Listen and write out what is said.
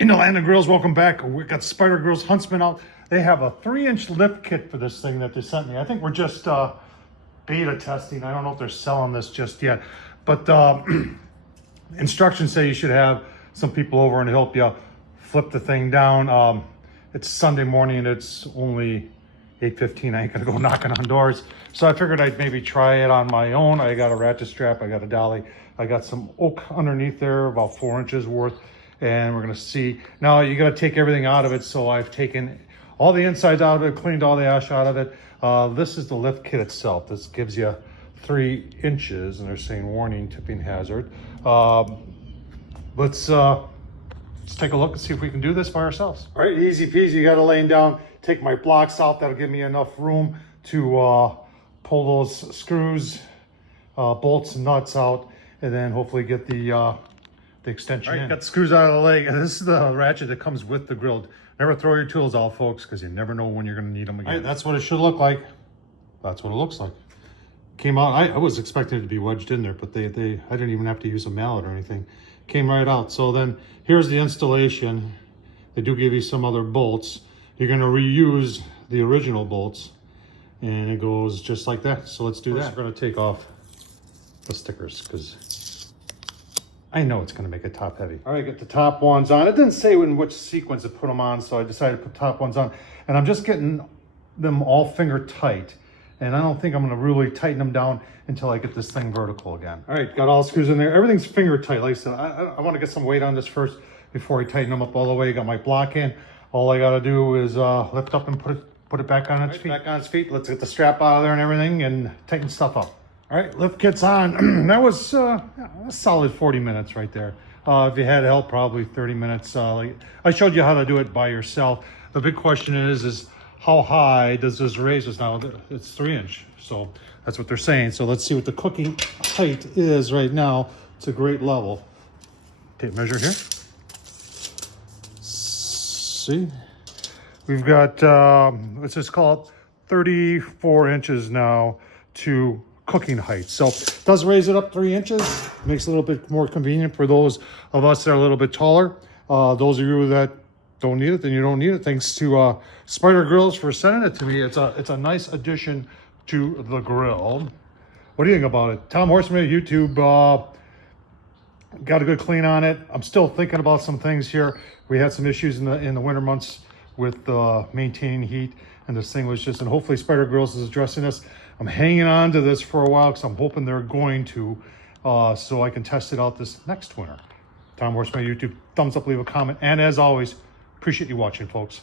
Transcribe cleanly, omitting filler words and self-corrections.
In the land of grills, welcome back. We got Spider Grills Huntsman out. They have a 3-inch lift kit for this thing that they sent me. I think we're just beta testing. I don't know if they're selling this just yet, but instructions say you should have some people over and help you flip the thing down. It's Sunday morning and it's only 8:15. I ain't gonna go knocking on doors, so I figured I'd maybe try it on my own. I got a ratchet strap, I got a dolly, I got some oak underneath there, about 4 inches worth, and we're gonna see. Now you gotta take everything out of it, so I've taken all the insides out of it, cleaned all the ash out of it. This is the lift kit itself. This gives you 3 inches, and they're saying warning, tipping hazard. Let's take a look and see if we can do this by ourselves. All right, easy peasy. You got to lay down, take my blocks out. That'll give me enough room to pull those screws, bolts, and nuts out, and then hopefully get the extension in. Got the screws out of the leg, and this is the ratchet that comes with the grill. Never throw your tools out, folks, because you never know when you're going to need them again. All right, that's what it should look like. That's what it looks like. Came out. I was expecting it to be wedged in there, but I didn't even have to use a mallet or anything. Came right out. So then here's the installation. They do give you some other bolts. You're going to reuse the original bolts, and it goes just like that. So let's do that. We're going to take off the stickers because I know it's going to make it top heavy. All right, get the top ones on. It didn't say in which sequence to put them on, so I decided to put top ones on. And I'm just getting them all finger tight. And I don't think I'm going to really tighten them down until I get this thing vertical again. All right, got all the screws in there. Everything's finger tight. Like I said, I want to get some weight on this first before I tighten them up all the way. Got my block in. All I got to do is lift up and put it back on its feet. Back on its feet. Let's get the strap out of there and everything and tighten stuff up. All right, lift kit's on. That was a solid 40 minutes right there. If you had help, probably 30 minutes. Like I showed you how to do it by yourself. The big question is how high does this raise us now? It's 3-inch, so that's what they're saying. So let's see what the cooking height is right now. It's a great level. Tape measure here. See, we've got, let's just call it 34 inches now to cooking height. So it does raise it up 3 inches. Makes it a little bit more convenient for those of us that are a little bit taller. Those of you that don't need it, then you don't need it. Thanks to Spider Grills for sending it to me. It's a nice addition to the grill. What do you think about it? Tom Horsman, YouTube, got a good clean on it. I'm still thinking about some things here. We had some issues in the winter months with maintaining heat, and this thing was just, and hopefully Spider Grills is addressing this. I'm hanging on to this for a while because I'm hoping they're going to, so I can test it out this next winter. Tom Horsman, YouTube, thumbs up, leave a comment, and as always, appreciate you watching, folks.